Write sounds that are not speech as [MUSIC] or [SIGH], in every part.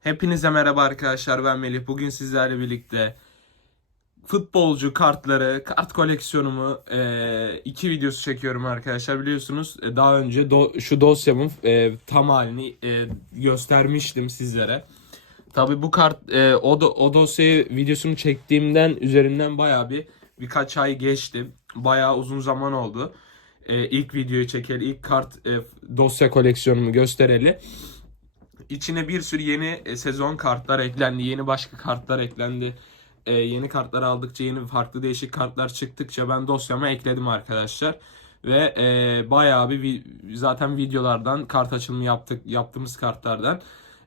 Hepinize merhaba arkadaşlar ben Melih. Bugün sizlerle birlikte futbolcu kartları, kart koleksiyonumu e, iki videosu çekiyorum arkadaşlar. Biliyorsunuz e, daha önce do- şu dosyamın e, tam halini e, göstermiştim sizlere. Tabi bu kart e, o, o dosyayı videosunu çektiğimden üzerinden baya bir birkaç ay geçti. Baya uzun zaman oldu. E, ilk videoyu çekeli, ilk kart e, dosya koleksiyonumu göstereli. İçine bir sürü yeni e, sezon kartlar eklendi. Yeni başka kartlar eklendi. E, yeni kartlar aldıkça yeni farklı değişik kartlar çıktıkça ben dosyama ekledim arkadaşlar. Ve e, bayağı bir zaten videolardan kart açılımı yaptık yaptığımız kartlardan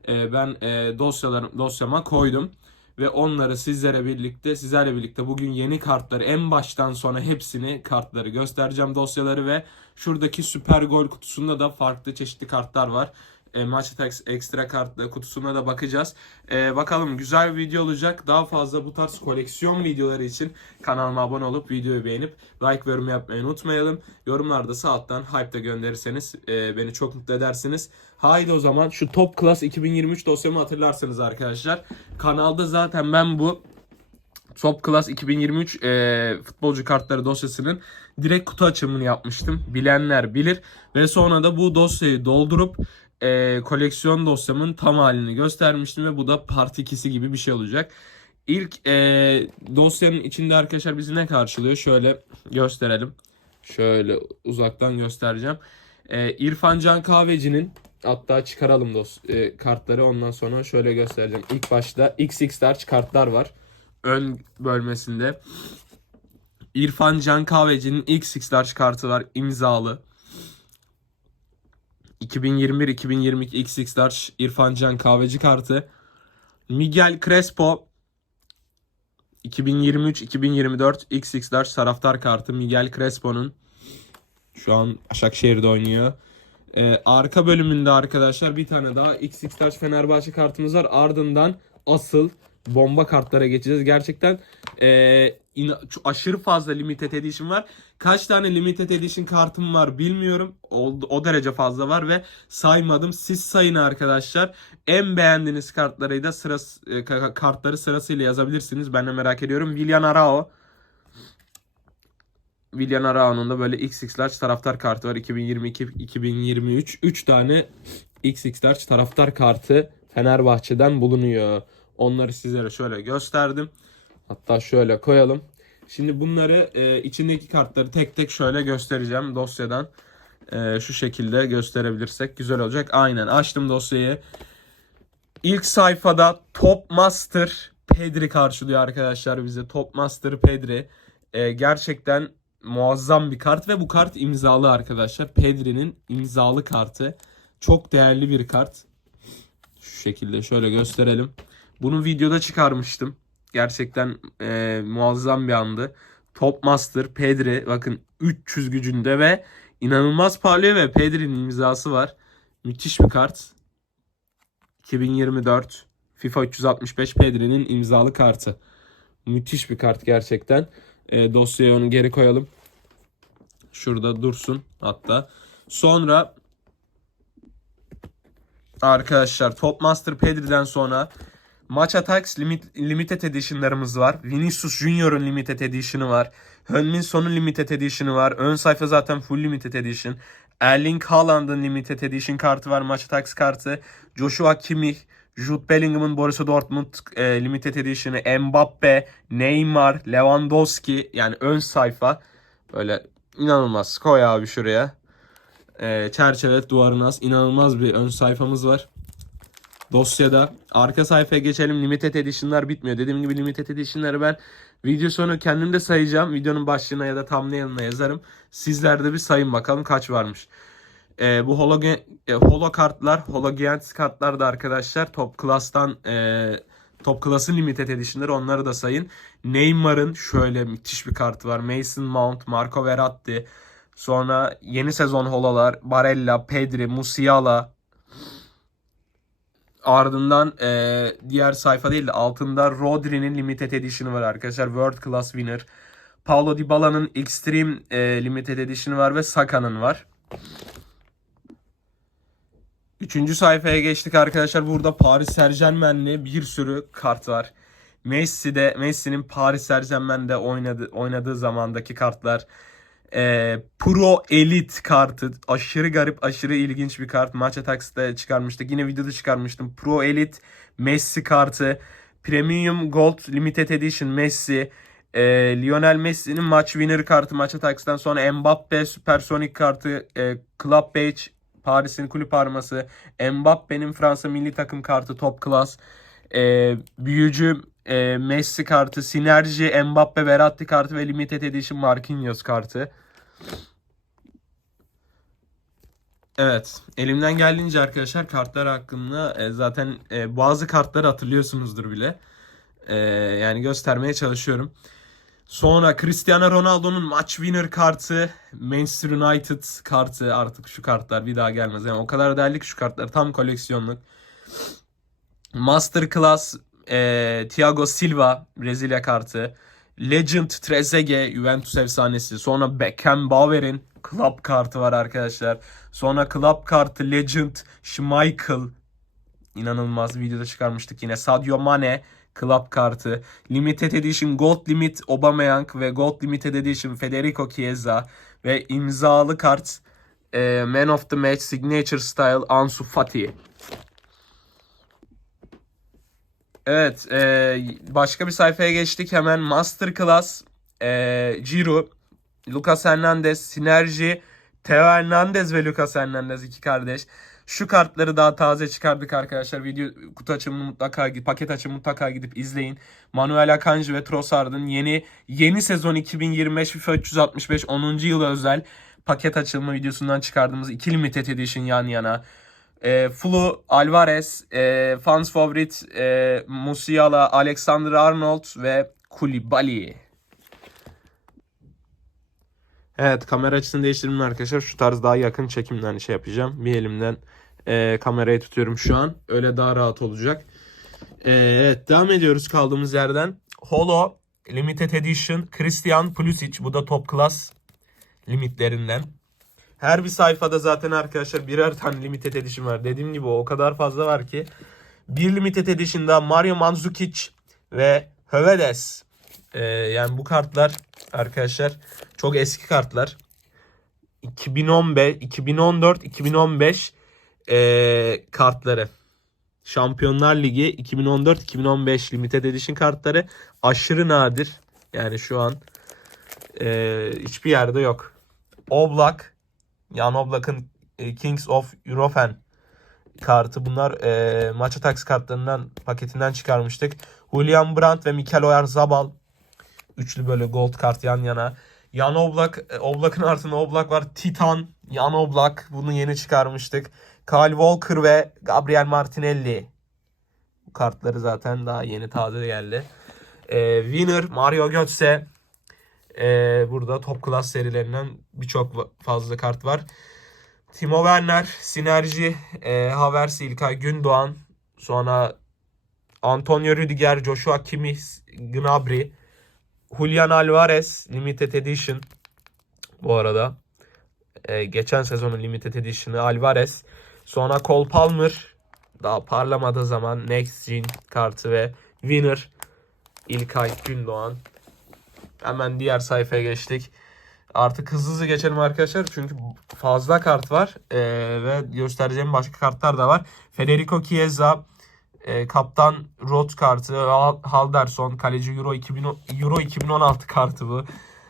e, ben e, dosyalarım dosyama koydum ve onları sizlere birlikte sizlerle birlikte bugün yeni kartları en baştan sona hepsini kartları göstereceğim dosyaları ve şuradaki süper gol kutusunda da farklı çeşitli kartlar var. E, Match Attacks ekstra kartlı kutusuna da bakacağız. E, bakalım güzel bir video olacak. Daha fazla bu tarz koleksiyon videoları için kanalıma abone olup videoyu beğenip like ve yorum yapmayı unutmayalım. Yorumlarda sağ alttan hype de gönderirseniz e, beni çok mutlu edersiniz. Haydi o zaman şu Top Class 2023 dosyamı hatırlarsınız arkadaşlar. Kanalda zaten ben bu Top Class 2023 e, futbolcu kartları dosyasının direkt kutu açımını yapmıştım. Bilenler bilir. Ve sonra da bu dosyayı doldurup e, koleksiyon dosyamın tam halini göstermiştim ve bu da part 2'si gibi bir şey olacak. İlk e, dosyanın içinde arkadaşlar bizi ne karşılıyor? Şöyle gösterelim. Şöyle uzaktan göstereceğim. E, İrfan Can Kahveci'nin hatta çıkaralım dos e, kartları ondan sonra şöyle göstereceğim. İlk başta XX large kartlar var. Ön bölmesinde. İrfan Can Kahveci'nin XX large kartı var imzalı. 2021-2022 XX large İrfan Can Kahveci kartı. Miguel Crespo 2023-2024 XX large taraftar kartı Miguel Crespo'nun şu an Başakşehir'de oynuyor. Ee, arka bölümünde arkadaşlar bir tane daha XX large Fenerbahçe kartımız var. Ardından asıl bomba kartlara geçeceğiz. Gerçekten e, şu aşırı fazla limited edition var. Kaç tane limited edition kartım var bilmiyorum. O, o derece fazla var ve saymadım. Siz sayın arkadaşlar. En beğendiğiniz kartları da sırası, e, ka- kartları sırasıyla yazabilirsiniz. Ben de merak ediyorum. Willian Arao. Willian Arao'nun da böyle XX large taraftar kartı var. 2022-2023. 3 tane XX large taraftar kartı Fenerbahçe'den bulunuyor. Onları sizlere şöyle gösterdim. Hatta şöyle koyalım. Şimdi bunları e, içindeki kartları tek tek şöyle göstereceğim dosyadan. E, şu şekilde gösterebilirsek güzel olacak. Aynen açtım dosyayı. İlk sayfada Top Master Pedri karşılıyor arkadaşlar bize. Top Master Pedri. E, gerçekten muazzam bir kart ve bu kart imzalı arkadaşlar. Pedri'nin imzalı kartı. Çok değerli bir kart. Şu şekilde şöyle gösterelim. Bunu videoda çıkarmıştım. Gerçekten e, muazzam bir andı. Top Master Pedri bakın 300 gücünde ve inanılmaz parlıyor ve Pedri'nin imzası var. Müthiş bir kart. 2024 FIFA 365 Pedri'nin imzalı kartı. Müthiş bir kart gerçekten. E, dosyaya onu geri koyalım. Şurada dursun hatta. Sonra arkadaşlar Top Master Pedri'den sonra Match Attacks limit, Limited Edition'larımız var. Vinicius Junior'un Limited Edition'ı var. Heung-Min Son'un Limited Edition'ı var. Ön sayfa zaten full Limited Edition. Erling Haaland'ın Limited Edition kartı var. Match Attacks kartı. Joshua Kimmich. Jude Bellingham'ın Borussia Dortmund e, Limited Edition'ı. Mbappe, Neymar, Lewandowski. Yani ön sayfa. Böyle inanılmaz. Koy abi şuraya. E, çerçeve duvarına. İnanılmaz bir ön sayfamız var dosyada. Arka sayfaya geçelim. Limited Edition'lar bitmiyor. Dediğim gibi Limited Edition'ları ben video sonu kendim de sayacağım. Videonun başlığına ya da thumbnail'ına yazarım. Sizler de bir sayın bakalım kaç varmış. Ee, bu hologen, e, holo kartlar, hologeant kartlar da arkadaşlar Top Class'tan e, Top Class'ın Limited Edition'ları onları da sayın. Neymar'ın şöyle müthiş bir kartı var. Mason Mount, Marco Verratti. Sonra yeni sezon hololar Barella, Pedri, Musiala, Ardından e, diğer sayfa değil de altında Rodri'nin Limited Edition'ı var arkadaşlar. World Class Winner. Paulo Dybala'nın Extreme e, Limited Edition'ı var ve Saka'nın var. Üçüncü sayfaya geçtik arkadaşlar. Burada Paris Saint Germain'li bir sürü kart var. Messi'de Messi'nin Paris Saint Germain'de oynadı, oynadığı zamandaki kartlar. Ee, Pro Elite kartı. Aşırı garip, aşırı ilginç bir kart. Maç Attacks'te çıkarmıştık. Yine videoda çıkarmıştım. Pro Elite Messi kartı. Premium Gold Limited Edition Messi. Ee, Lionel Messi'nin Match Winner kartı Maç Attacks'tan sonra Mbappe Supersonic kartı. E, Club Page Paris'in kulüp arması. Mbappe'nin Fransa milli takım kartı Top Class. Ee, büyücü e, Messi kartı, Sinerji, Mbappe, Verratti kartı ve Limited Edition Marquinhos kartı. Evet, elimden geldiğince arkadaşlar kartlar hakkında e, zaten e, bazı kartları hatırlıyorsunuzdur bile. E, yani göstermeye çalışıyorum. Sonra Cristiano Ronaldo'nun Match Winner kartı, Manchester United kartı artık şu kartlar bir daha gelmez. Yani o kadar değerli ki şu kartlar tam koleksiyonluk. Masterclass e, Thiago Silva Brezilya kartı. Legend Trezeguet Juventus efsanesi. Sonra Beckenbauer'in Club kartı var arkadaşlar. Sonra Club kartı Legend Schmeichel. İnanılmaz videoda çıkarmıştık yine. Sadio Mane Club kartı. Limited Edition Gold Limit Aubameyang ve Gold Limited Edition Federico Chiesa ve imzalı kart e, Man of the Match Signature Style Ansu Fati. Evet, e, başka bir sayfaya geçtik. Hemen Masterclass, e, Ciro, Lucas Hernandez, Sinerji, Theo Hernandez ve Lucas Hernandez iki kardeş. Şu kartları daha taze çıkardık arkadaşlar. Video kutu açımını mutlaka paket açımı mutlaka gidip izleyin. Manuel Akanji ve Trossard'ın yeni yeni sezon 2025 FIFA 365 10. yılı özel paket açılımı videosundan çıkardığımız iki limited edition yan yana. E, Flu, Alvarez, e, fans favorit e, Musiala, Alexander Arnold ve Koulibaly. Evet kamera açısını değiştirdim arkadaşlar. Şu tarz daha yakın çekimden şey yapacağım. Bir elimden e, kamerayı tutuyorum şu an. Öyle daha rahat olacak. E, evet devam ediyoruz kaldığımız yerden. Holo Limited Edition Christian Pulisic. Bu da top class limitlerinden. Her bir sayfada zaten arkadaşlar birer tane limited edition var. Dediğim gibi o kadar fazla var ki. Bir limited edition'da Mario Mandzukic ve Hövedes. Ee, yani bu kartlar arkadaşlar çok eski kartlar. 2015, 2014, 2015 ee, kartları. Şampiyonlar Ligi 2014-2015 limited edition kartları aşırı nadir. Yani şu an ee, hiçbir yerde yok. Oblak Jan Oblak'ın e, Kings of Eurofan kartı. Bunlar e, Maça Tax kartlarından paketinden çıkarmıştık. Julian Brandt ve Mikel Oyarzabal üçlü böyle gold kart yan yana. Jan Oblak, e, Oblak'ın artıında Oblak var. Titan, Jan Oblak bunu yeni çıkarmıştık. Kyle Walker ve Gabriel Martinelli. Bu kartları zaten daha yeni taze geldi. E, Winner, Mario Götze, ee, burada top class serilerinden birçok fazla kart var. Timo Werner, Sinerji, e, Havertz, İlkay Gündoğan, sonra Antonio Rüdiger, Joshua Kimmich, Gnabry, Julian Alvarez Limited Edition bu arada. E, geçen sezonun Limited Edition'ı Alvarez. Sonra Cole Palmer daha parlamadığı zaman Next Gen kartı ve Winner İlkay Gündoğan. Hemen diğer sayfaya geçtik. Artık hızlı hızlı geçelim arkadaşlar. Çünkü fazla kart var. Ee, ve göstereceğim başka kartlar da var. Federico Chiesa, e, Kaptan Roth kartı, Halderson, kaleci Euro, 2000, Euro 2016 kartı bu.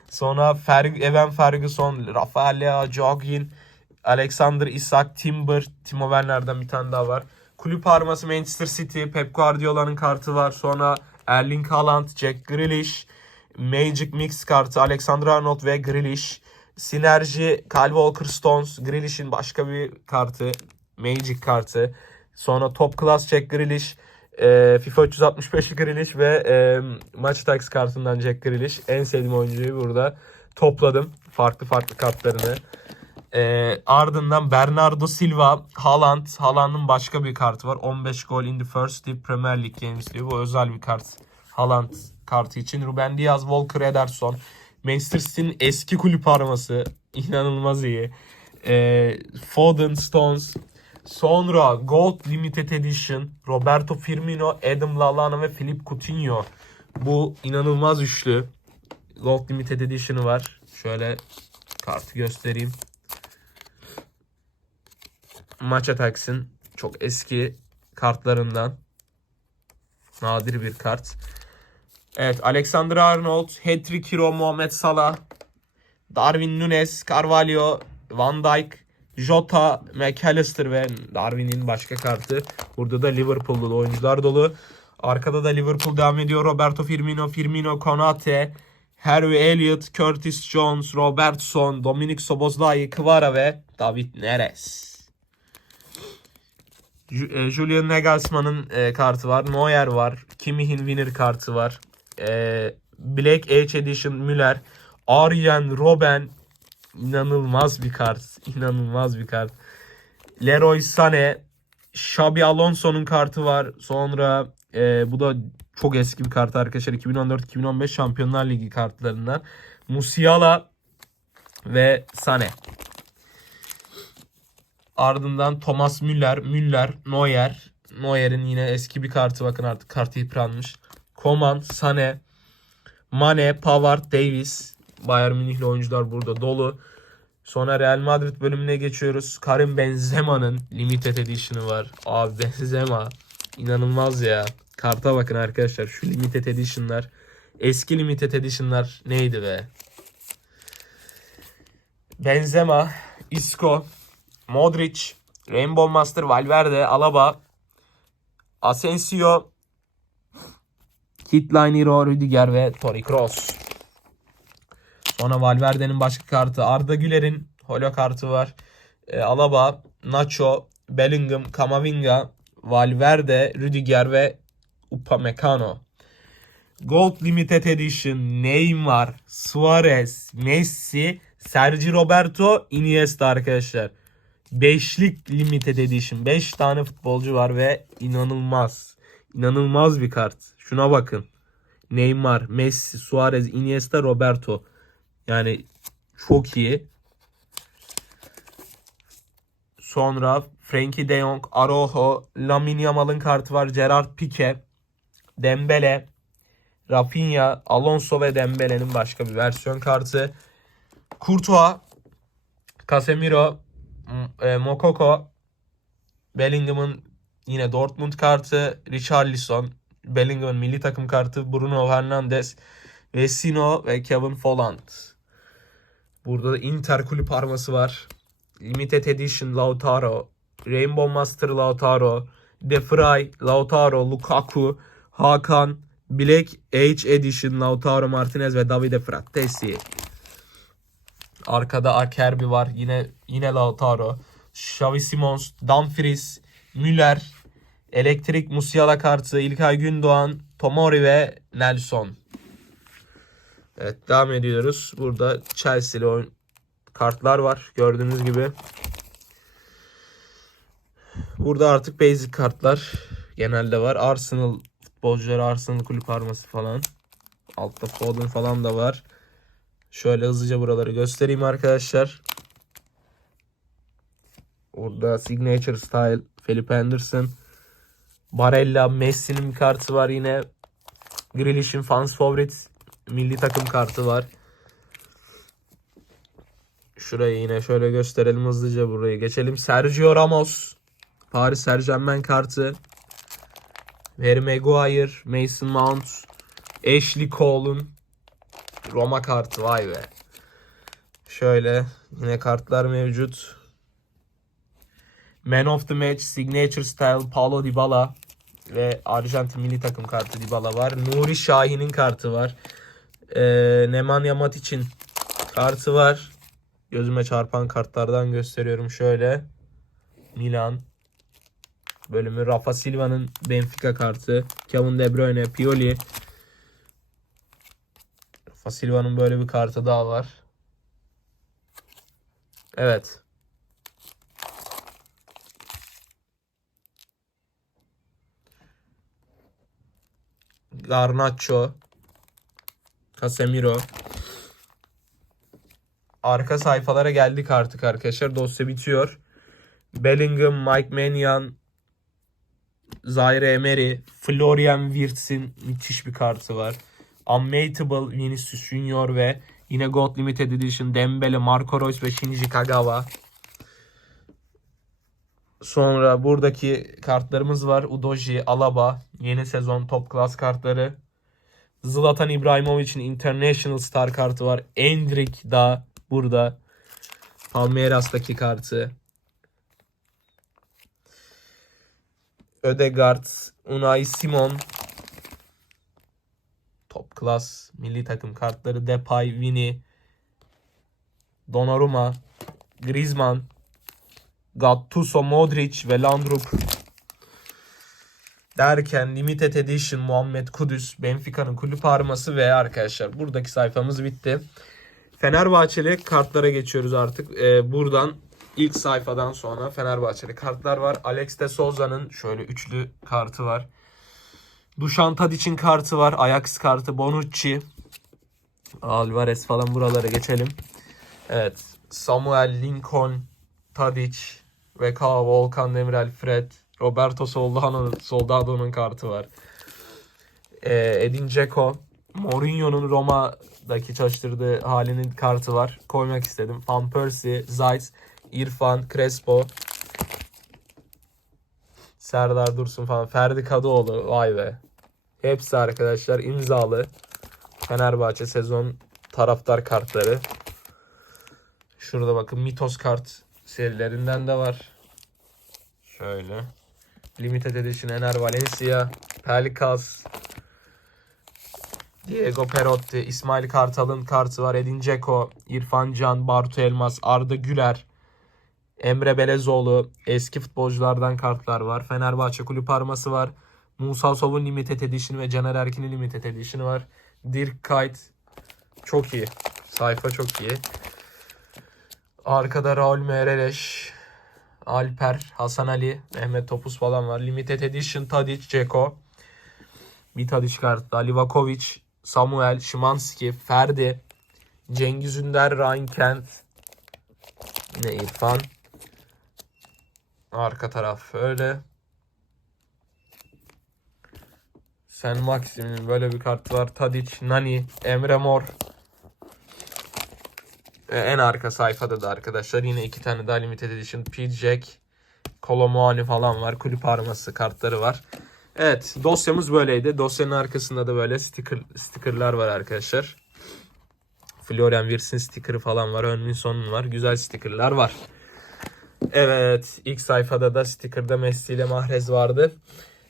Sonra Ferg, Evan Ferguson, Rafael Lea, Jogin, Alexander Isak, Timber, Timo Werner'den bir tane daha var. Kulüp arması Manchester City, Pep Guardiola'nın kartı var. Sonra Erling Haaland, Jack Grealish, Magic Mix kartı Alexander Arnold ve Grealish. Sinerji Kyle Walker Stones. Grealish'in başka bir kartı. Magic kartı. Sonra Top Class Jack Grealish. E, FIFA 365 Grealish ve e, Match Tax kartından Jack Grealish. En sevdiğim oyuncuyu burada topladım. Farklı farklı kartlarını. Ee, ardından Bernardo Silva, Haaland. Haaland'ın başka bir kartı var. 15 gol in the first team Premier League games diyor. Bu özel bir kart. Haaland kartı için. Ruben Diaz, Walker Ederson. Manchester City'nin eski kulüp arması. inanılmaz iyi. Ee, Foden, Stones. Sonra Gold Limited Edition. Roberto Firmino, Adam Lallana ve Philippe Coutinho. Bu inanılmaz üçlü. Gold Limited Edition'ı var. Şöyle kartı göstereyim. Match Attacks'in çok eski kartlarından. Nadir bir kart. Evet Alexander Arnold, Hat-trick Hero Muhammed Salah, Darwin Nunes, Carvalho, Van Dijk, Jota, McAllister ve Darwin'in başka kartı. Burada da Liverpool'lu oyuncular dolu. Arkada da Liverpool devam ediyor. Roberto Firmino, Firmino, Konate, Harvey Elliott, Curtis Jones, Robertson, Dominic Soboslai, Kvara ve David Neres. E, Julian Nagelsmann'ın e, kartı var. Neuer var. Kimmich'in winner kartı var. E, Black Edge Edition Müller. Arjen Robben inanılmaz bir kart. [LAUGHS] İnanılmaz bir kart. Leroy Sané. Xabi Alonso'nun kartı var. Sonra e, bu da çok eski bir kart arkadaşlar. 2014-2015 Şampiyonlar Ligi kartlarından. Musiala ve Sané. Ardından Thomas Müller, Müller, Neuer. Neuer'in yine eski bir kartı bakın artık kartı yıpranmış. Koman, Sané, Mane, Pavard, Davis. Bayern Münihli oyuncular burada dolu. Sonra Real Madrid bölümüne geçiyoruz. Karim Benzema'nın limited edition'ı var. Abi Benzema inanılmaz ya. Karta bakın arkadaşlar şu limited edition'lar. Eski limited edition'lar neydi be? Benzema, Isco, Modric, Rainbow Master, Valverde, Alaba, Asensio, Kitline Hero, Rüdiger ve Toni Kroos. Sonra Valverde'nin başka kartı Arda Güler'in holo kartı var. E, Alaba, Nacho, Bellingham, Kamavinga, Valverde, Rüdiger ve Upamecano. Gold Limited Edition Neymar, Suarez, Messi, Sergi Roberto, Iniesta arkadaşlar. Beşlik Limited Edition. 5 tane futbolcu var ve inanılmaz. İnanılmaz bir kart. Şuna bakın. Neymar, Messi, Suarez, Iniesta, Roberto. Yani çok iyi. Sonra Frankie de Jong, Araujo, Lamine Yamal'ın kartı var. Gerard Pique, Dembele, Rafinha, Alonso ve Dembele'nin başka bir versiyon kartı. Courtois, Casemiro, e, Mokoko, Bellingham'ın yine Dortmund kartı, Richarlison, Bellingham'ın milli takım kartı, Bruno Fernandes, Vecino ve Kevin Folland. Burada da Inter kulüp arması var. Limited Edition Lautaro, Rainbow Master Lautaro, De Vrij, Lautaro, Lukaku, Hakan, Black Age Edition Lautaro Martinez ve Davide Frattesi. Arkada Akerbi var. Yine yine Lautaro. Xavi Simons, Dumfries, Müller, Elektrik Musiala kartı, İlkay Gündoğan, Tomori ve Nelson. Evet devam ediyoruz. Burada Chelsea'li oyun kartlar var. Gördüğünüz gibi. Burada artık basic kartlar genelde var. Arsenal futbolcuları, Arsenal kulüp arması falan. Altta Foden falan da var. Şöyle hızlıca buraları göstereyim arkadaşlar. Orada Signature Style, Felipe Anderson. Barella, Messi'nin kartı var yine. Grealish'in fans favorite milli takım kartı var. Şurayı yine şöyle gösterelim hızlıca burayı geçelim. Sergio Ramos. Paris Saint Germain kartı. Harry Maguire, Mason Mount, Ashley Cole'un Roma kartı vay be. Şöyle yine kartlar mevcut. Man of the Match, Signature Style, Paulo Dybala ve Arjantin milli takım kartı Dybala var. Nuri Şahin'in kartı var. Ee, Nemanja Matic'in kartı var. Gözüme çarpan kartlardan gösteriyorum şöyle. Milan bölümü. Rafa Silva'nın Benfica kartı. Kevin De Bruyne, Pioli. Rafa Silva'nın böyle bir kartı daha var. Evet. Garnacho. Casemiro. Arka sayfalara geldik artık arkadaşlar. Dosya bitiyor. Bellingham, Mike Maignan, Zaire Emery, Florian Wirtz'in müthiş bir kartı var. Unmatable, Vinicius Junior ve yine God Limited Edition Dembele, Marco Reus ve Shinji Kagawa. Sonra buradaki kartlarımız var. Udoji, Alaba, yeni sezon top class kartları. Zlatan İbrahimovic'in International Star kartı var. Endrick da burada. Palmeiras'taki kartı. Ödegaard, Unai Simon. Top class milli takım kartları. Depay, Vini, Donnarumma, Griezmann, Gattuso, Modric ve Landrup derken Limited Edition Muhammed Kudüs, Benfica'nın kulüp arması ve arkadaşlar buradaki sayfamız bitti. Fenerbahçeli kartlara geçiyoruz artık. Ee, buradan ilk sayfadan sonra Fenerbahçeli kartlar var. Alex de Souza'nın şöyle üçlü kartı var. Dušan Tadic'in kartı var. Ajax kartı. Bonucci. Alvarez falan buralara geçelim. Evet. Samuel Lincoln, Tadic, VK, Volkan Demirel, Fred, Roberto Soldado, Soldado'nun kartı var. Ee, Edin Dzeko, Mourinho'nun Roma'daki çalıştırdığı halinin kartı var. Koymak istedim. Van Persie, Zayt, İrfan, Crespo, Serdar Dursun falan. Ferdi Kadıoğlu. Vay be. Hepsi arkadaşlar imzalı. Fenerbahçe sezon taraftar kartları. Şurada bakın Mitos kart serilerinden de var. Şöyle. Limited Edition Ener Valencia, Pelkas, Diego Perotti, İsmail Kartal'ın kartı var. Edin Dzeko, İrfan Can, Bartu Elmas, Arda Güler, Emre Belezoğlu, eski futbolculardan kartlar var. Fenerbahçe kulüp arması var. Musa Sov'un Limited Edition ve Caner Erkin'in Limited Edition'ı var. Dirk Kuyt çok iyi. Sayfa çok iyi. Arkada Raul Meireles, Alper, Hasan Ali, Mehmet Topuz falan var. Limited Edition Tadic, Ceko. Bir Tadic kartı. Livakovic, Samuel, Şimanski, Ferdi, Cengiz Ünder, Ryan Kent. Yine İrfan. Arka taraf öyle. Sen Maxim'in böyle bir kartı var. Tadic, Nani, Emre Mor. Ve en arka sayfada da arkadaşlar yine iki tane daha limited edition Pete Jack, Kolomuani falan var. Kulüp arması kartları var. Evet dosyamız böyleydi. Dosyanın arkasında da böyle sticker, stickerlar var arkadaşlar. Florian Wirtz'in sticker'ı falan var. Önminson'un var. Güzel stickerlar var. Evet ilk sayfada da sticker'da Messi ile Mahrez vardı.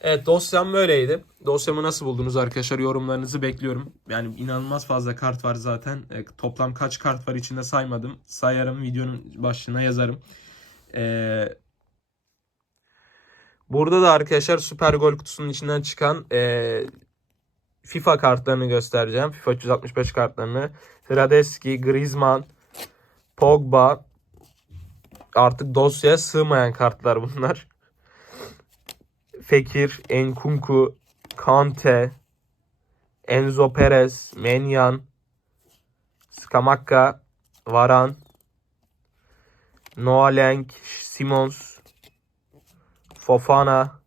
Evet dosyam böyleydi. Dosyamı nasıl buldunuz arkadaşlar? Yorumlarınızı bekliyorum. Yani inanılmaz fazla kart var zaten. E, toplam kaç kart var içinde saymadım. Sayarım videonun başlığına yazarım. E, burada da arkadaşlar Süper Gol kutusunun içinden çıkan e, FIFA kartlarını göstereceğim. FIFA 365 kartlarını. Radeski, Griezmann, Pogba. Artık dosyaya sığmayan kartlar bunlar. Fekir, Enkunku, Kante, Enzo Perez, Menyan, Skamakka, Varan, Noah Lang, Simons, Fofana.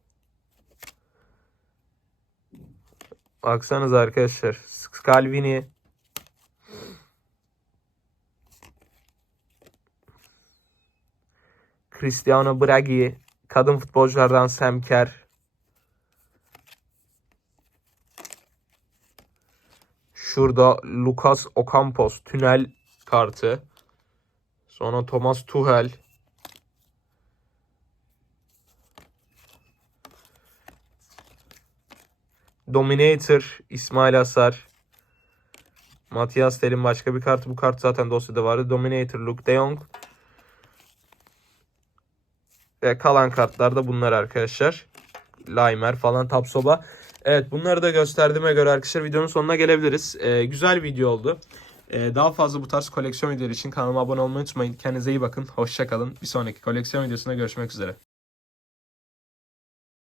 Baksanız arkadaşlar. Scalvini. Cristiano Bragi. Kadın futbolculardan Sam Şurada Lucas Ocampos tünel kartı. Sonra Thomas Tuchel. Dominator İsmail Hasar. Matias Tel'in başka bir kartı. Bu kart zaten dosyada vardı. Dominator Luke De Jong. Ve kalan kartlar da bunlar arkadaşlar. Laimer falan Tapsoba. Evet bunları da gösterdiğime göre arkadaşlar videonun sonuna gelebiliriz. Ee, güzel video oldu. Ee, daha fazla bu tarz koleksiyon videoları için kanalıma abone olmayı unutmayın. Kendinize iyi bakın. Hoşçakalın. Bir sonraki koleksiyon videosunda görüşmek üzere.